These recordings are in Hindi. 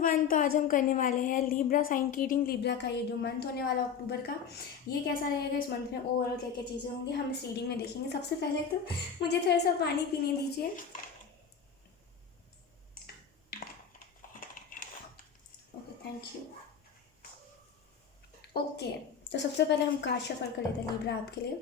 एवरीवन, तो आज हम करने वाले हैं लिब्रा साइन की रीडिंग। लिब्रा का ये जो मंथ होने वाला अक्टूबर का, ये कैसा रहेगा, इस मंथ में ओवरऑल क्या क्या चीज़ें होंगी हम इस रीडिंग में देखेंगे। सबसे पहले तो मुझे थोड़ा सा पानी पीने दीजिए। Okay, thank you. ओके, तो सबसे पहले हम कार्ड शफल कर लेते हैं लिब्रा आपके लिए।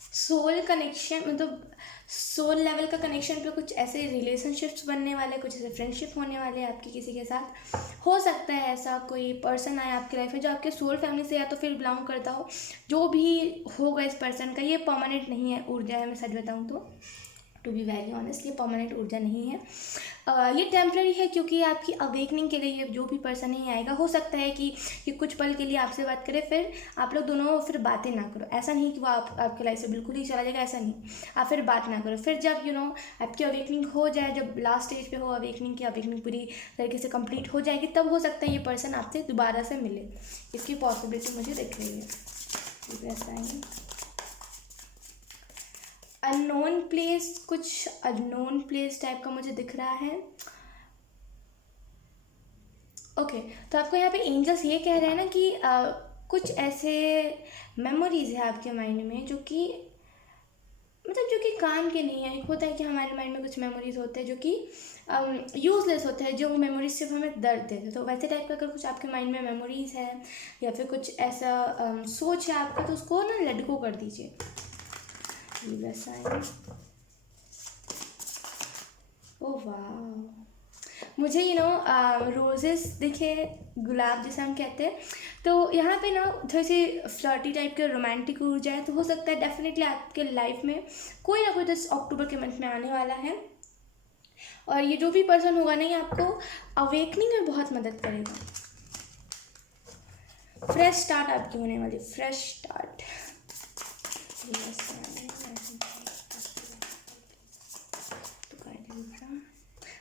सोल कनेक्शन, मतलब सोल लेवल का कनेक्शन पे कुछ ऐसे रिलेशनशिप्स बनने वाले, कुछ ऐसे फ्रेंडशिप होने वाले आपकी किसी के साथ। हो सकता है ऐसा कोई पर्सन आए आपकी लाइफ में जो आपके सोल फैमिली से या तो फिर बिलोंग करता हो। जो भी होगा इस पर्सन का, ये परमानेंट नहीं है ऊर्जा है, मैं सच बताऊँ तो टू बी वेरी ऑनेस्ट, ये परमानेंट ऊर्जा नहीं है। ये टेम्प्रेरी है, क्योंकि आपकी अवेकनिंग के लिए जो भी पर्सन ही आएगा, हो सकता है कि कुछ पल के लिए आपसे बात करे, फिर आप लोग दोनों फिर बातें ना करो। ऐसा नहीं कि वो आपके लाइफ से बिल्कुल ही चला जाएगा, ऐसा नहीं। आप फिर बात ना करो, फिर जब आपकी अवेकनिंग हो जाए, जब लास्ट स्टेज पे हो अवेकनिंग की, अवेकनिंग पूरी तरीके से कंप्लीट हो जाएगी, तब हो सकता है ये पर्सन आपसे दोबारा से मिले। इसकी पॉसिबिलिटी मुझे दिख रही है। अननोन प्लेस, कुछ अननोन प्लेस टाइप का मुझे दिख रहा है। ओके, तो आपको यहाँ पे एंजल्स ये कह रहे हैं ना कि कुछ ऐसे मेमोरीज है आपके माइंड में जो कि मतलब जो कि काम के नहीं है। एक होता है कि हमारे माइंड में कुछ मेमोरीज होते हैं जो कि यूजलेस होते हैं, जो मेमोरीज सिर्फ हमें दर्द देते हैं। तो वैसे टाइप का अगर कुछ आपके माइंड में मेमोरीज है या फिर कुछ ऐसा सोच है आपका, तो उसको ना लेट गो कर दीजिए। ओह वाह, मुझे रोजेस दिखे, गुलाब जैसे हम कहते हैं। तो यहाँ पे ना थोड़ी सी फ्लर्टी टाइप के रोमांटिक ऊर्जा है, तो हो सकता है डेफिनेटली आपके लाइफ में कोई ना कोई तो इस अक्टूबर के मंथ में आने वाला है। और ये जो भी पर्सन होगा ना, ये आपको अवेकनिंग में बहुत मदद करेगा। फ्रेश स्टार्ट आपकी होने वाली, fresh start.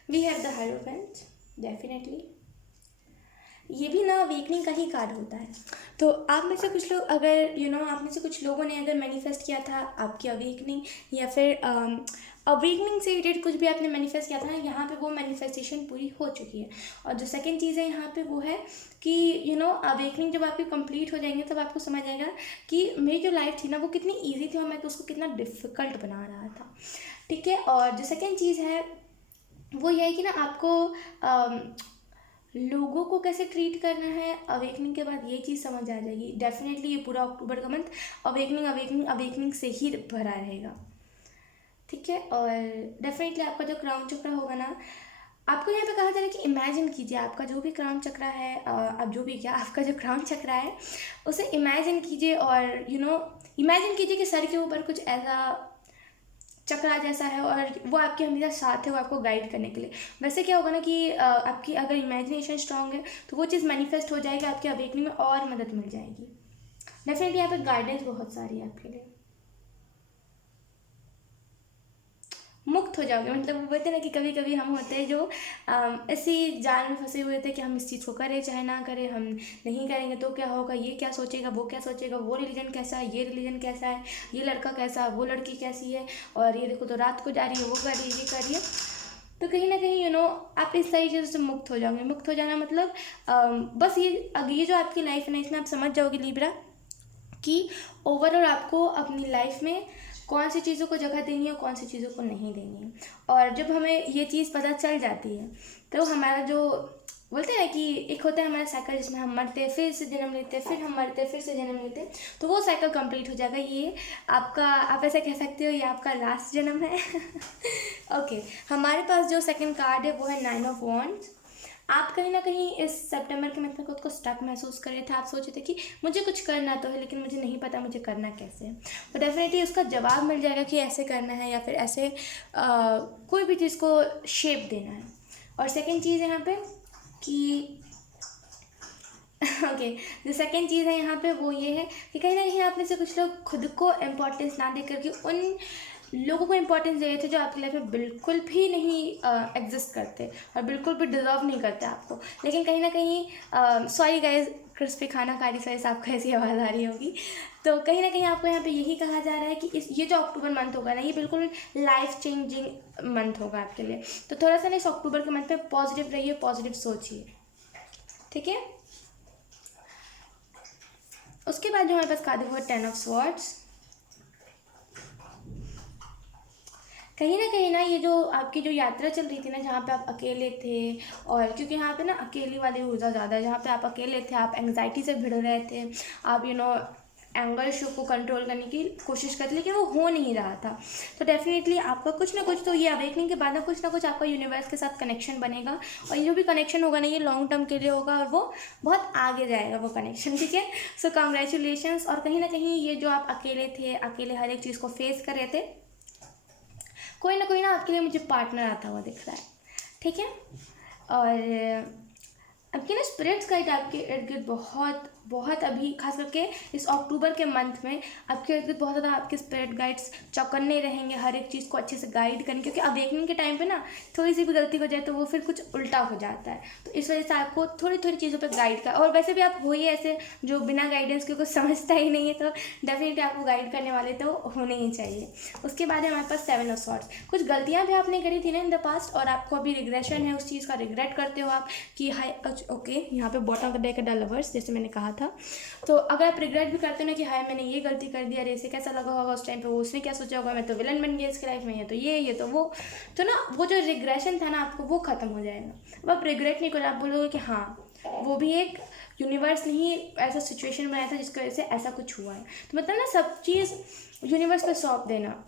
We have the hierophant, definitely ये भी ना अवेकनिंग का ही कार्ड होता है। तो आप में से कुछ लोग, अगर आप में से कुछ लोगों ने अगर मैनिफेस्ट किया था आपकी अवेकनिंग, या फिर अवेकनिंग से रिलेटेड कुछ भी आपने मैनिफेस्ट किया था ना, यहाँ पे वो मैनिफेस्टेशन पूरी हो चुकी है। और जो सेकंड चीज़ है यहाँ पे वो है कि अवेकनिंग जब आपकी कंप्लीट हो जाएंगे, तब आपको समझ आएगा कि मेरी जो लाइफ थी ना वो कितनी ईजी थी और मैं उसको कितना डिफ़िकल्ट बना रहा था। ठीक है, और जो सेकेंड चीज़ है वो यह है कि ना आपको लोगों को कैसे ट्रीट करना है अवेकनिंग के बाद, ये चीज़ समझ आ जाएगी। डेफिनेटली ये पूरा अक्टूबर का मंथ अवेकनिंग अवेकनिंग अवेकनिंग से ही भरा रहेगा। ठीक है, और डेफिनेटली आपका जो क्राउन चक्र होगा ना, आपको यहाँ पे कहा जा रहा है कि इमेजिन कीजिए आपका जो भी क्राउन चक्र है, अब जो भी क्या आपका जो क्राउन चक्र है उसे इमेजिन कीजिए। और इमेजिन कीजिए कि सर के ऊपर कुछ ऐसा चक्रा जैसा है और वो आपके हमेशा साथ है, वो आपको गाइड करने के लिए। वैसे क्या होगा ना कि आपकी अगर इमेजिनेशन स्ट्रांग है तो वो चीज़ मैनिफेस्ट हो जाएगी, आपके अवेकनिंग में और मदद मिल जाएगी। डेफिनेटली यहाँ पे गाइडेंस बहुत सारी है आपके लिए। मुक्त हो जाओगे, मतलब वो बोलते हैं ना कि कभी कभी हम होते हैं जो ऐसी जाल में फंसे हुए थे कि हम इस चीज़ को करें चाहे ना करें, हम नहीं करेंगे तो क्या होगा, ये क्या सोचेगा, वो क्या सोचेगा, वो रिलीजन कैसा है, ये रिलीजन कैसा है, ये लड़का कैसा है, वो लड़की कैसी है, और ये देखो तो रात को जा रही है, वो कर रही है, ये कर रही है। तो कहीं ना कहीं आप इस सारी चीज़ों से मुक्त हो जाओगे। मुक्त हो जाना मतलब बस ये जो आपकी लाइफ है ना, इसमें आप समझ जाओगे लिब्रा कि ओवरऑल आपको अपनी लाइफ में कौन सी चीज़ों को जगह देनी है और कौन सी चीज़ों को नहीं देनी है। और जब हमें ये चीज़ पता चल जाती है, तो हमारा जो बोलते हैं कि एक होता है हमारा साइकिल, जिसमें हम मरते फिर से जन्म लेते, फिर हम मरते फिर से जन्म लेते, तो वो साइकिल कंप्लीट हो जाएगा। ये आपका, आप ऐसे कह सकते हो, ये आपका लास्ट जन्म है। ओके, हमारे पास जो सेकंड कार्ड है वो है 9 ऑफ वॉन्ड्स। आप कहीं ना कहीं इस सितंबर के मंथ में खुद को स्टक महसूस कर रहे थे। आप सोचे थे कि मुझे कुछ करना तो है, लेकिन मुझे नहीं पता मुझे करना कैसे है। तो डेफिनेटली उसका जवाब मिल जाएगा कि ऐसे करना है या फिर ऐसे कोई भी चीज़ को शेप देना है। और सेकंड चीज़ यहाँ पे कि ओके, जो सेकंड चीज़ है यहाँ पे वो ये है कि कहीं ना कहीं आप में से कुछ लोग खुद को इम्पोर्टेंस ना दे करके उन लोगों को इम्पोर्टेंस दे रहे थे जो आपकी लाइफ में बिल्कुल भी नहीं एग्जिस्ट करते और बिल्कुल भी डिज़र्व नहीं करते आपको। लेकिन कहीं ना कहीं सॉरी गाइज, क्रिस्पी खाना खा रही साइज आपको ऐसी आवाज़ आ रही होगी। तो कहीं ना कहीं आपको यहाँ पे यही कहा जा रहा है कि ये जो अक्टूबर मंथ होगा ना, ये बिल्कुल लाइफ चेंजिंग मंथ होगा आपके लिए। तो थोड़ा सा ना इस अक्टूबर के मंथ में पॉजिटिव रहिए, पॉजिटिव सोचिए, ठीक है। उसके बाद जो हमारे पास कार्ड हुआ 10 ऑफ स्वॉर्ड्स। कहीं ना ये जो आपकी जो यात्रा चल रही थी ना, जहाँ पे आप अकेले थे, और क्योंकि यहाँ पे ना अकेली वाली ऊर्जा ज़्यादा है, जहाँ पे आप अकेले थे, आप एंग्जाइटी से भिड़ रहे थे, आप एंगर इशू को कंट्रोल करने की कोशिश करते, लेकिन वो हो नहीं रहा था। तो डेफिनेटली आपका कुछ ना कुछ तो ये अवेकनिंग के बाद ना कुछ आपका यूनिवर्स के साथ कनेक्शन बनेगा, और ये जो भी कनेक्शन होगा ना, ये लॉन्ग टर्म के लिए होगा और वो बहुत आगे जाएगा वो कनेक्शन, ठीक है। सो कॉन्ग्रेचुलेशंस। और कहीं ना कहीं ये जो आप अकेले थे, अकेले हर एक चीज़ को फेस कर रहे थे, कोई ना आपके लिए मुझे पार्टनर आता हुआ दिख रहा है, ठीक है। और आपकी ना स्पिरिट्स गाइड आपके इर्द गिर्द बहुत अभी खास करके इस अक्टूबर के मंथ में आपके इर्द गिर्द बहुत ज़्यादा आपके स्पिरिट गाइड्स चौकन्ने रहेंगे, हर एक चीज़ को अच्छे से गाइड करेंगे, क्योंकि अवेकनिंग के टाइम पे ना थोड़ी सी भी गलती हो जाए तो वो फिर कुछ उल्टा हो जाता है। तो इस वजह से आपको थोड़ी चीज़ों पे गाइड कर, और वैसे भी आप हो ही ऐसे जो बिना गाइडेंस के कुछ समझता ही नहीं है, तो डेफिनेटली आपको गाइड करने वाले तो होने ही चाहिए। उसके बाद है हमारे पास 7 ऑफ स्वॉर्ड्स। कुछ गलतियाँ भी आपने करी थी ना इन द पास्ट, और आपको अभी रिग्रेशन है, उस चीज़ का रिग्रेट करते हो आप कि हाय ओके, यहाँ पे बॉटम डेक द लवर्स जैसे मैंने कहा था। तो अगर आप रिग्रेट भी करते हो ना कि हाय मैंने ये गलती कर दिया, अरे इसे कैसा लगा होगा उस टाइम पे, वो उसने क्या सोचा होगा, मैं तो विलन बन गया इसकी लाइफ में, ये तो ये तो वो, तो ना वो जो रिग्रेशन था ना आपको, वो ख़त्म हो जाएगा। अब आप रिग्रेट नहीं करो, आप बोलोगे कि हाँ वो भी एक यूनिवर्स ने ही ऐसा सिचुएशन बनाया था जिसकी वजह से ऐसा कुछ हुआ है। तो मतलब ना सब चीज़ यूनिवर्स पे सौंप देना,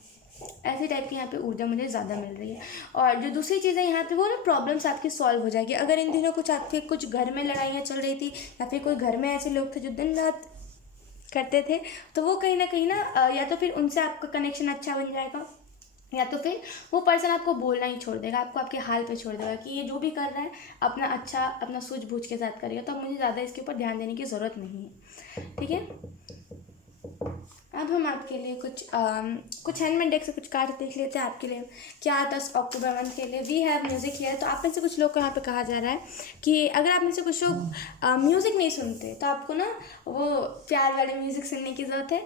ऐसी टाइप की यहाँ पे ऊर्जा मुझे ज़्यादा मिल रही है। और जो दूसरी चीज़ है यहाँ पे, वो ना प्रॉब्लम्स आपकी सॉल्व हो जाएगी। अगर इन दिनों कुछ घर में लड़ाइयाँ चल रही थी, या फिर कोई घर में ऐसे लोग थे जो दिन रात करते थे, तो वो कहीं ना या तो फिर उनसे आपका कनेक्शन अच्छा बन जाएगा, या तो फिर वो पर्सन आपको बोलना ही छोड़ देगा, आपको आपके हाल पे छोड़ देगा कि ये जो भी कर रहा है अपना सूझबूझ के साथ करेगा, तो अब मुझे ज़्यादा इसके ऊपर ध्यान देने की ज़रूरत नहीं है, ठीक है। अब हम आपके लिए कुछ हैंडमेड डेक से कुछ कार्ड देख लेते हैं आपके लिए क्या आता है अक्टूबर मंथ के लिए। We have music here. तो आप में से कुछ लोग को यहाँ पे कहा जा रहा है कि अगर आप में से कुछ लोग म्यूज़िक नहीं सुनते, तो आपको ना वो प्यार वाले म्यूज़िक सुनने की ज़रूरत है।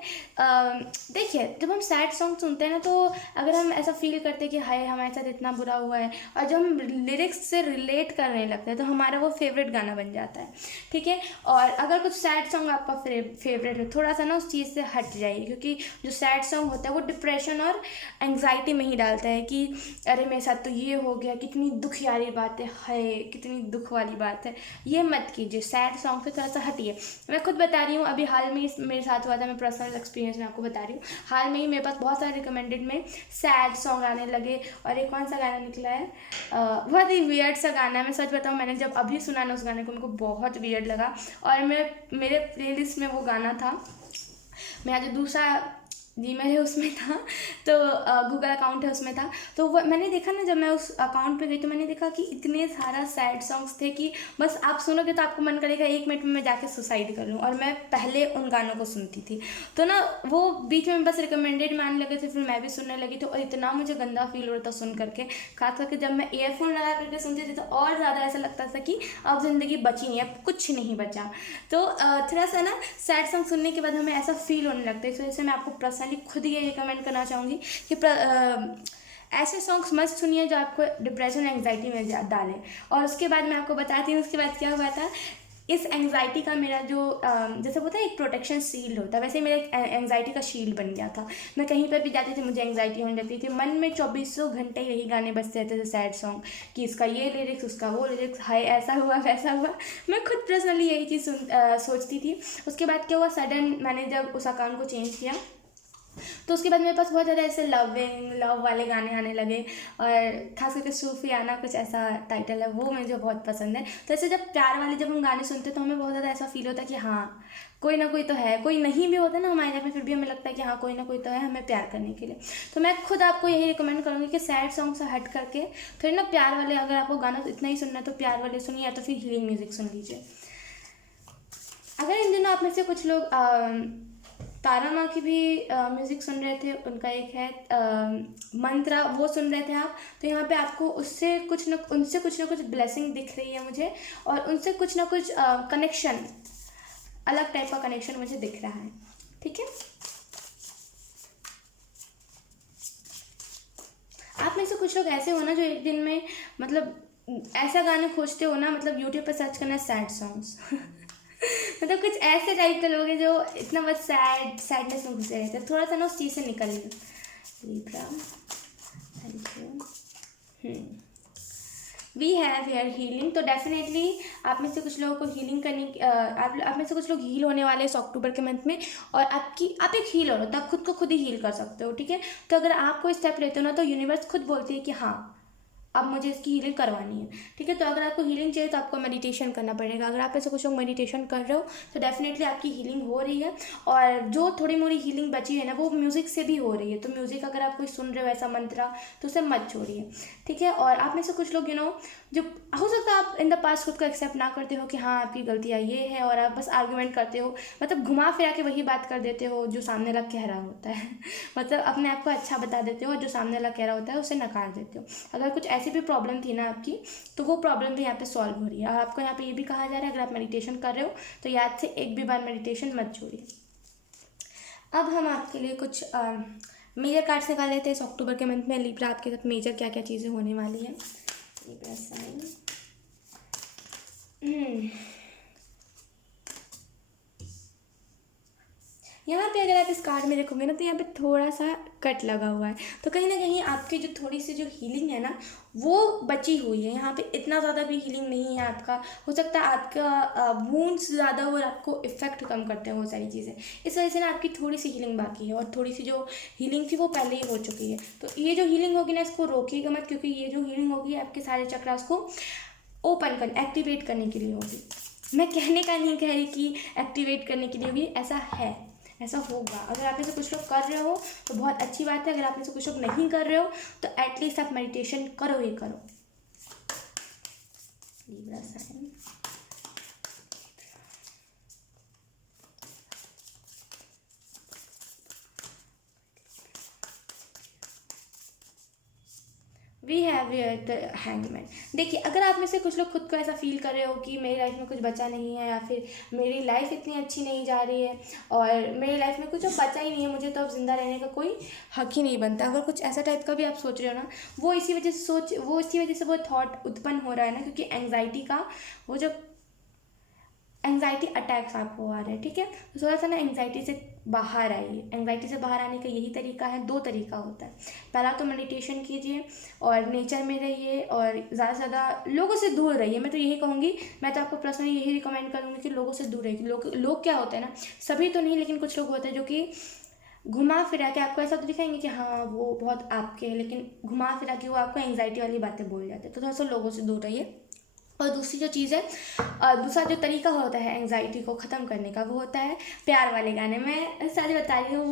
देखिए, जब हम सैड सॉन्ग सुनते हैं ना, तो अगर हम ऐसा फील करते हैं कि हाय हमारे साथ इतना बुरा हुआ है, और जब हम लिरिक्स से रिलेट करने लगते हैं, तो हमारा वो फेवरेट गाना बन जाता है, ठीक है। और अगर कुछ सैड सॉन्ग आपका फेवरेट है, थोड़ा सा ना उस चीज़ से हट जाइए, क्योंकि जो सैड सॉन्ग होता है वो डिप्रेशन और एंग्जाइटी में ही डालता है कि अरे मेरे साथ तो ये हो गया, कितनी दुख वाली बात है, हाय कितनी दुख वाली बात है। ये मत कीजिए, सैड सॉन्ग से थोड़ा सा हटिए। मैं खुद बता रही हूँ, अभी हाल में मेरे साथ हुआ था, मैं पर्सनल एक्सपीरियंस में आपको बता रही हूँ। हाल में ही मेरे पास बहुत सारे रिकमेंडेड में सैड सॉन्ग आने लगे, और एक कौन सा गाना निकला है, बहुत ही वियर्ड सा गाना है। मैं सच बताऊँ, मैंने जब अभी सुना ना उस गाने को, मेरे को बहुत वियर्ड लगा, और मेरे प्लेलिस्ट में वो गाना था। मेरा जो दूसरा जीमेल है उसमें था, तो गूगल अकाउंट है उसमें था, तो वो मैंने देखा ना, जब मैं उस अकाउंट पे गई तो मैंने देखा कि इतने सारा सैड सॉन्ग्स थे कि बस आप सुनोगे तो आपको मन करेगा 1 मिनट में मैं जाके सुसाइड कर लूँ। और मैं पहले उन गानों को सुनती थी, तो ना वो बीच में बस रिकमेंडेड में आने लगे थे, फिर मैं भी सुनने लगी, तो इतना मुझे गंदा फील हो रहा था सुन करके। खास करके जब मैं ईयरफोन लगा करके सुनती थी, तो और ज़्यादा ऐसा लगता था कि अब ज़िंदगी बची नहीं, अब कुछ नहीं बचा। तो थोड़ा सा ना सैड सॉन्ग सुनने के बाद हमें ऐसा फील होने लगता है। इस वजह से मैं आपको पर्सनली खुद ये रिकमेंड करना चाहूँगी कि ऐसे सॉन्ग्स मत सुनिए जो आपको डिप्रेशन एंग्जाइटी में डालें। और उसके बाद मैं आपको बताती हूँ उसके बाद क्या हुआ था। इस एंग्जाइटी का मेरा जो जैसे होता है एक प्रोटेक्शन शील्ड होता है, वैसे मेरा एंग्जाइटी का शील्ड बन गया था। मैं कहीं पर भी जाती थी मुझे एंग्जाइटी होने लगती थी, मन में 2400 घंटे यही गाने बजते रहते थे सैड सॉन्ग, कि इसका ये लिरिक्स, उसका वो लिरिक्स, हाय ऐसा हुआ वैसा हुआ। मैं खुद पर्सनली यही चीज़ सोचती थी। उसके बाद क्या हुआ, सडन मैंने जब उस अकाउंट को चेंज किया, तो उसके बाद मेरे पास बहुत ज़्यादा ऐसे लव वाले गाने आने लगे, और खास करके सूफियाना कुछ ऐसा टाइटल है, वो मुझे बहुत पसंद है। तो ऐसे जब प्यार वाले जब हम गाने सुनते हैं, तो हमें बहुत ज़्यादा ऐसा फील होता है कि हाँ कोई ना कोई तो है, कोई नहीं भी होता ना हमारे लाइफ में, फिर भी हमें लगता है कि हाँ कोई ना कोई तो है हमें प्यार करने के लिए। तो मैं खुद आपको यही रिकमेंड करूँगी कि सैड सॉन्ग से हट करके फिर ना प्यार वाले, अगर आपको गाना तो इतना ही सुनना है तो प्यार वाले सुनिए, या तो फिर हीलिंग म्यूज़िक सुन लीजिए। अगर इन दिनों आप में से कुछ लोग तारा माँ की भी म्यूज़िक सुन रहे थे, उनका एक है मंत्रा, वो सुन रहे थे आप। तो यहाँ पे आपको उनसे कुछ ना कुछ ब्लेसिंग दिख रही है मुझे, और उनसे कुछ ना कुछ कनेक्शन, अलग टाइप का कनेक्शन मुझे दिख रहा है। ठीक है, आप में से कुछ लोग ऐसे हो ना जो एक दिन में मतलब ऐसा गाने खोजते हो ना, मतलब यूट्यूब पर सर्च करना सैड सॉन्ग्स मतलब कुछ ऐसे टाइप के लोग हैं जो इतना बस सैडनेस में घुसे रहते हैं। थोड़ा सा ना उस चीज़ से निकलिए। Libra, thank you. We have hair healing. तो डेफिनेटली आप में से कुछ लोगों को हीलिंग करने की आप में से कुछ लोग हील होने वाले हैं इस अक्टूबर के मंथ में, और आप एक हीलर हो तो आप खुद को खुद ही हील कर सकते हो। ठीक है, तो अगर आप कोई स्टेप लेते हो ना तो यूनिवर्स खुद बोलती है कि हाँ अब मुझे इसकी हीलिंग करवानी है। ठीक है, तो अगर आपको हीलिंग चाहिए तो आपको मेडिटेशन करना पड़ेगा। अगर आप ऐसे कुछ लोग मेडिटेशन कर रहे हो तो डेफिनेटली आपकी हीलिंग हो रही है, और जो थोड़ी मोड़ी हीलिंग बची है ना वो म्यूज़िक से भी हो रही है। तो म्यूज़िक अगर आप कोई सुन रहे हो ऐसा मंत्रा, तो उसे मत छोड़िए। ठीक है, और आप में से कुछ लोग जो हो सकता है आप इन द पास्ट खुद को एक्सेप्ट ना करते हो कि हाँ आपकी गलतियाँ ये है, और आप बस आर्गूमेंट करते हो, मतलब घुमा फिरा के वही बात कर देते हो जो सामने वाला कह रहा होता है मतलब अपने आप को अच्छा बता देते हो, और जो सामने वाला कह रहा होता है उसे नकार देते हो। अगर कुछ ऐसी भी प्रॉब्लम थी ना आपकी, तो वो प्रॉब्लम भी यहाँ पे सॉल्व हो रही है। और आपको यहाँ पे ये भी कहा जा रहा है अगर आप मेडिटेशन कर रहे हो तो याद से एक भी बार मेडिटेशन मत छोड़िए। अब हम आपके लिए कुछ मेजर कार्ड्स निकाल लेते हैं इस अक्टूबर के मंथ में। लिब्रा आपके साथ मेजर क्या क्या चीज़ें होने वाली है। Libra sign. यहाँ पे अगर आप इस कार्ड में देखोगे ना तो यहाँ पे थोड़ा सा कट लगा हुआ है, तो कहीं ना कहीं आपकी जो थोड़ी सी जो हीलिंग है ना वो बची हुई है। यहाँ पे इतना ज़्यादा भी हीलिंग नहीं है आपका। हो सकता है आपका वूंड्स ज़्यादा हो और आपको इफेक्ट कम करते हैं वो सारी चीज़ें, इस वजह से ना आपकी थोड़ी सी हीलिंग बाकी है, और थोड़ी सी जो हीलिंग थी वो पहले ही हो चुकी है। तो ये जो हीलिंग होगी ना इसको रोकिएगा मत, क्योंकि ये जो हीलिंग होगी आपके सारे चक्रास को ओपन कर एक्टिवेट करने के लिए होगी। मैं कहने का नहीं कह रही कि एक्टिवेट करने के लिए होगी, ऐसा है, ऐसा होगा। अगर आप में से कुछ लोग कर रहे हो तो बहुत अच्छी बात है, अगर आप में से कुछ लोग नहीं कर रहे हो तो एटलीस्ट आप मेडिटेशन करो ही करो। Libra sign. We have here the hangman. देखिए, अगर आप में से कुछ लोग खुद को ऐसा फील कर रहे हो कि मेरी लाइफ में कुछ बचा नहीं है, या फिर मेरी लाइफ इतनी अच्छी नहीं जा रही है, और मेरी लाइफ में कुछ अब बचा ही नहीं है, मुझे तो अब जिंदा रहने का कोई हक ही नहीं बनता, अगर कुछ ऐसा टाइप का भी आप सोच रहे हो ना, वो इसी वजह से वो थॉट उत्पन्न हो रहा है ना, क्योंकि एंग्जाइटी का वो जो एंग्जाइटी अटैक्स आपको आ रहे हैं। ठीक है, तो थोड़ा सा ना एंग्जाइटी से बाहर आइए। एंग्जाइटी से बाहर आने का यही तरीका है, दो तरीका होता है। पहला तो मेडिटेशन कीजिए और नेचर में रहिए, और ज़्यादा से ज़्यादा लोगों से दूर रहिए। मैं तो यही कहूँगी, मैं तो आपको पर्सनली यही रिकमेंड करूँगी कि लोगों से दूर रहिए। लोग क्या होते हैं ना, सभी तो नहीं लेकिन कुछ लोग होते हैं जो कि घुमा फिरा के आपको ऐसा तो दिखाएंगे कि हाँ वो बहुत आपके हैं, लेकिन घुमा फिरा के वो आपको एंग्जाइटी वाली बातें बोल जाते हैं। तो थोड़ा सा लोगों से दूर रहिए। और दूसरी जो चीज़ है, दूसरा जो तरीका होता है एंग्जाइटी को ख़त्म करने का, वो होता है प्यार वाले गाने। मैं सारी बता रही हूँ,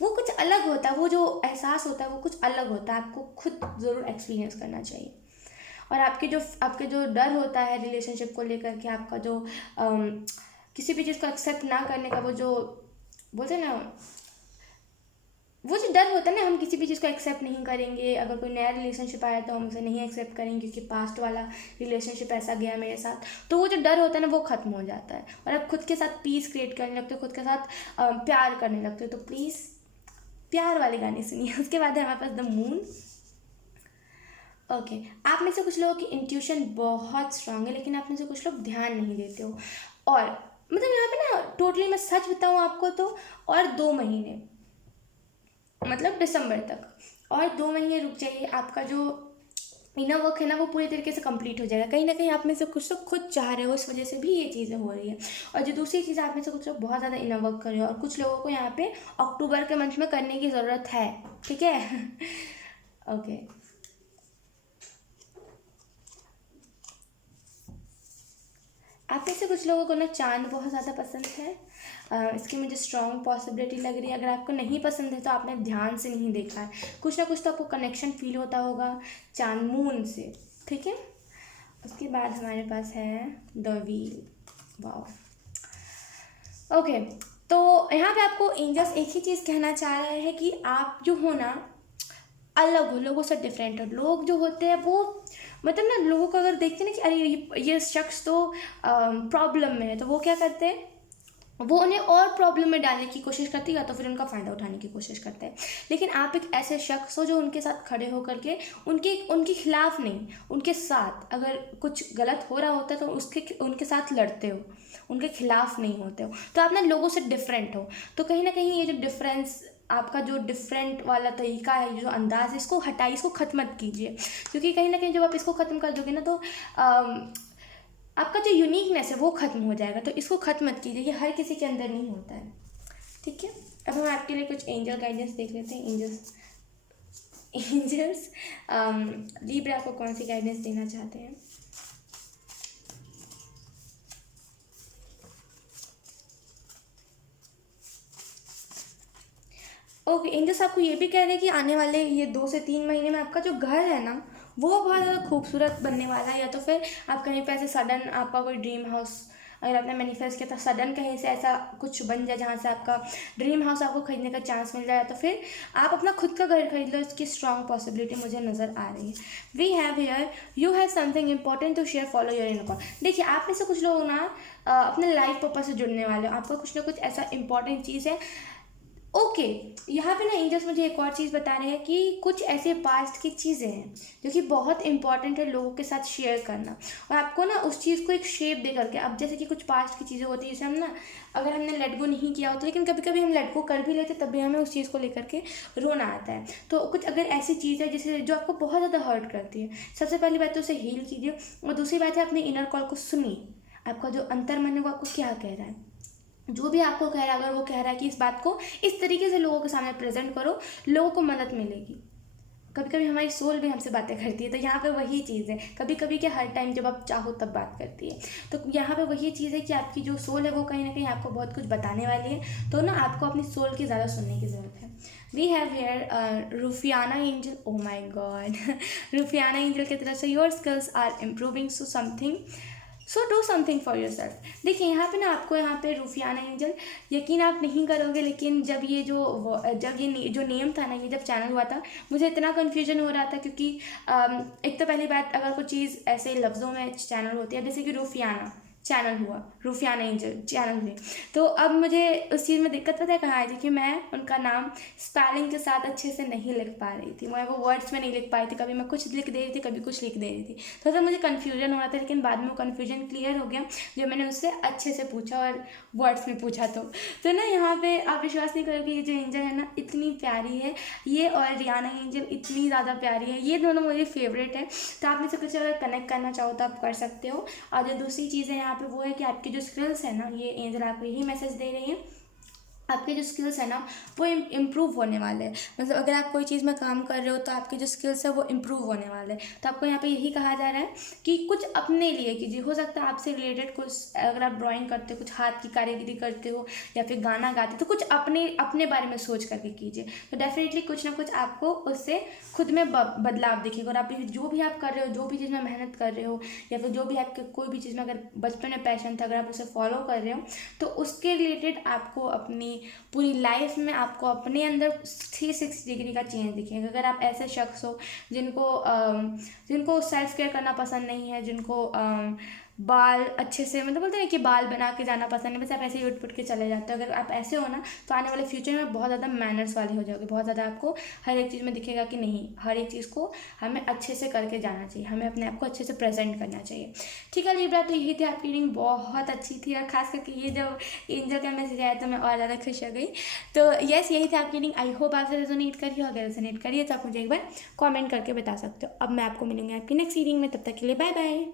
वो कुछ अलग होता है, वो जो एहसास होता है वो कुछ अलग होता है, आपको खुद ज़रूर एक्सपीरियंस करना चाहिए। और आपके जो डर होता है रिलेशनशिप को लेकर के, आपका जो किसी भी चीज़ को एक्सेप्ट ना करने का, वो जो बोलते हैं ना, वो जो डर होता है ना, हम किसी भी चीज़ को एक्सेप्ट नहीं करेंगे, अगर कोई नया रिलेशनशिप आया तो हम उसे नहीं एक्सेप्ट करेंगे क्योंकि पास्ट वाला रिलेशनशिप ऐसा गया मेरे साथ, तो वो जो डर होता है ना वो ख़त्म हो जाता है, और आप खुद के साथ पीस क्रिएट करने लगते हो, खुद के साथ प्यार करने लगते हो। तो प्लीज़ प्यार वाले गाने सुनिए। उसके बाद है हमारे पास द मून। ओके, आप में से कुछ लोगों की इंट्यूशन बहुत स्ट्रांग है, लेकिन आप में से कुछ लोग ध्यान नहीं देते हो। और मतलब यहाँ पे ना टोटली मैं सच बताऊँ आपको तो, और 2 महीने मतलब दिसंबर तक और 2 महीने रुक जाइए, आपका जो इनर वर्क है ना वो पूरी तरीके से कंप्लीट हो जाएगा। कहीं ना कहीं आप में से कुछ लोग खुद चाह रहे हो, इस वजह से भी ये चीज़ें हो रही है। और जो दूसरी चीज़, आप में से कुछ लोग बहुत ज़्यादा इनर वर्क कर रहे हो, और कुछ लोगों को यहाँ पे अक्टूबर के मंथ में करने की ज़रूरत है। ठीक है ओके, आप में से कुछ लोगों को ना चांद बहुत ज़्यादा पसंद है। इसकी मुझे स्ट्रॉन्ग पॉसिबिलिटी लग रही है। अगर आपको नहीं पसंद है तो आपने ध्यान से नहीं देखा है, कुछ ना कुछ तो आपको कनेक्शन फील होता होगा चांद मून से। ठीक है, उसके बाद हमारे पास है द व्हील। वाओ, ओके, तो यहाँ पे आपको एंजल्स एक ही चीज़ कहना चाह रहे हैं कि आप जो हो ना, अलग हो, लोगों से डिफरेंट हो। लोग जो होते हैं वो मतलब ना, लोगों को अगर देखते हैं ना कि अरे ये शख्स तो प्रॉब्लम में है, तो वो क्या करते हैं, वो उन्हें और प्रॉब्लम में डालने की कोशिश करती है, या तो फिर उनका फ़ायदा उठाने की कोशिश करते हैं। लेकिन आप एक ऐसे शख्स हो जो उनके साथ खड़े होकर के उनके खिलाफ नहीं, उनके साथ अगर कुछ गलत हो रहा होता है तो उनके साथ लड़ते हो, उनके खिलाफ नहीं होते हो। तो आप ना लोगों से डिफरेंट हो। तो कहीं ना कहीं ये जो डिफरेंस, आपका जो डिफरेंट वाला तरीका है, जो अंदाज़ है, इसको हटाइए, इसको ख़त्म मत कीजिए। क्योंकि कहीं ना कहीं जब आप इसको ख़त्म कर दोगे ना, तो आपका जो यूनिकनेस है वो ख़त्म हो जाएगा। तो इसको ख़त्म मत कीजिए, ये हर किसी के अंदर नहीं होता है। ठीक है, अब हम आपके लिए कुछ एंजल गाइडेंस देख लेते हैं। एंजल्स लिब्रा को कौन सी गाइडेंस देना चाहते हैं। ओके, एंजल्स आपको ये भी कह रहे हैं कि आने वाले ये 2 से 3 महीने में आपका जो घर है ना, वो बहुत ज़्यादा खूबसूरत बनने वाला है। या तो फिर आप कहीं पे ऐसे सडन आपका कोई ड्रीम हाउस, अगर आपने मैनिफेस्ट किया था, सडन कहीं से ऐसा कुछ बन जाए जहाँ से आपका ड्रीम हाउस आपको खरीदने का चांस मिल जाए, या तो फिर आप अपना खुद का घर खरीद लो, इसकी स्ट्रॉन्ग पॉसिबिलिटी मुझे नज़र आ रही है। We have here, you have something important to share, follow your inner call. देखिए, आप में से कुछ लोग ना अपने लाइफ पर्पज से जुड़ने वाले हो, आपका कुछ ना कुछ ऐसा इंपॉर्टेंट चीज़ है। ओके, यहाँ पे ना एंजल्स मुझे एक और चीज़ बता रहे हैं कि कुछ ऐसे पास्ट की चीज़ें हैं जो कि बहुत इंपॉर्टेंट है लोगों के साथ शेयर करना, और आपको ना उस चीज़ को एक शेप दे करके। अब जैसे कि कुछ पास्ट की चीज़ें होती है जैसे हम ना, अगर हमने लेट गो नहीं किया होता, लेकिन कभी कभी हम लेट गो कर भी लेते, तब भी हमें उस चीज़ को लेकर के रोना आता है। तो कुछ अगर ऐसी चीज़ है जिसे जो आपको बहुत ज़्यादा हर्ट करती है, सबसे पहली बात तो उसे हील कीजिए, और दूसरी बात है अपने इनर कॉल को सुनिए। आपका जो अंतर मन है वो आपको क्या कह रहा है, जो भी आपको कह रहा है, अगर वो कह रहा है कि इस बात को इस तरीके से लोगों के सामने प्रेजेंट करो, लोगों को मदद मिलेगी। कभी कभी हमारी सोल भी हमसे बातें करती है, तो यहाँ पे वही चीज़ है, कभी कभी क्या हर टाइम जब आप चाहो तब बात करती है। तो यहाँ पे वही चीज़ है कि आपकी जो सोल है वो कहीं ना कहीं आपको बहुत कुछ बताने वाली है। तो ना आपको अपनी सोल की ज़्यादा सुनने की ज़रूरत है। We have here Rufiana Angel, oh my god, Rufiana Angel की तरफ से your skills are improving, so do something for yourself. देखिए, यहाँ पे ना आपको यहाँ पे रूफियाना एंजल, यकीन आप नहीं करोगे, लेकिन जब ये जो नेम था ना, ये जब चैनल हुआ था, मुझे इतना कन्फ्यूजन हो रहा था। क्योंकि एक तो पहली बात, अगर कोई चीज़ ऐसे लफ्ज़ों में चैनल होती है, जैसे कि रूफियाना चैनल हुआ, रूफियाना एंजल चैनल हुए, तो अब मुझे उस चीज़ में दिक्कत पता है कहाँ आई थी, कि मैं उनका नाम स्पेलिंग के साथ अच्छे से नहीं लिख पा रही थी, मैं वो वर्ड्स में नहीं लिख पाई थी। कभी मैं कुछ लिख दे रही थी, कभी कुछ लिख दे रही थी, थोड़ा सा मुझे कन्फ्यूजन हो रहा था। लेकिन बाद में वो कन्फ्यूजन क्लियर हो गया जब मैंने उससे अच्छे से पूछा और वर्ड्स में पूछा। तो ना यहाँ पे आप विश्वास नहीं करोगे, ये जो एंजल है ना इतनी प्यारी है, ये और रियाना एंजल इतनी ज़्यादा प्यारी है, ये दोनों मेरी फेवरेट है। तो आप में से कुछ अगर कनेक्ट करना चाहो तो आप कर सकते हो। और जो दूसरी चीज़ है यहाँ पे वो है कि आपकी जो स्किल्स है ना, ये एंजल आपको यही मैसेज दे रही है, आपके जो स्किल्स है ना वो इम्प्रूव होने वाले हैं। मतलब अगर आप कोई चीज़ में काम कर रहे हो तो आपके जो स्किल्स है वो इम्प्रूव होने वाले हैं। तो आपको यहाँ पे यही कहा जा रहा है कि कुछ अपने लिए कीजिए। हो सकता है आपसे रिलेटेड कुछ, अगर आप ड्राइंग करते हो, कुछ हाथ की कारीगरी करते हो, या फिर गाना गाते हो, तो कुछ अपने बारे में सोच करके कीजिए। तो डेफिनेटली कुछ ना कुछ आपको उससे खुद में बदलाव दिखेगा। और आप जो भी आप कर रहे हो, जो भी चीज़ में मेहनत कर रहे हो, या फिर जो भी आपके कोई भी चीज़ में अगर बचपन में पैशन था, अगर आप उसे फॉलो कर रहे हो, तो उसके रिलेटेड आपको अपनी पूरी लाइफ में आपको अपने अंदर 360 डिग्री का चेंज दिखेगा। अगर आप ऐसे शख्स हो जिनको सेल्फ केयर करना पसंद नहीं है, जिनको बाल अच्छे से, मतलब बोलते हैं कि बाल बना के जाना पसंद है, बस आप ऐसे ही उठ पुट के चले जाते हो, अगर आप ऐसे हो ना, तो आने वाले फ्यूचर में बहुत ज़्यादा मैनर्स वाले हो जाओगे। बहुत ज़्यादा आपको हर एक चीज़ में दिखेगा कि नहीं, हर एक चीज़ को हमें अच्छे से करके जाना चाहिए, हमें अपने आप को अच्छे से प्रेजेंट करना चाहिए। ठीक है लिब्रा, तो यही थी आपकी रीडिंग, बहुत अच्छी थी। और खास करके ये जब एंजल का मैसेज आया तो मैं और ज़्यादा खुश हो गई। तो यस, यही थी आपकी रीडिंग। आई होप आपसे रेजोनेट करी हो। अगर रेजोनेट करिए तो आप मुझे एक बार कॉमेंट करके बता सकते हो। अब मैं आपको मिलूंगी आपकी नेक्स्ट रीडिंग में, तब तक के लिए बाय बाय।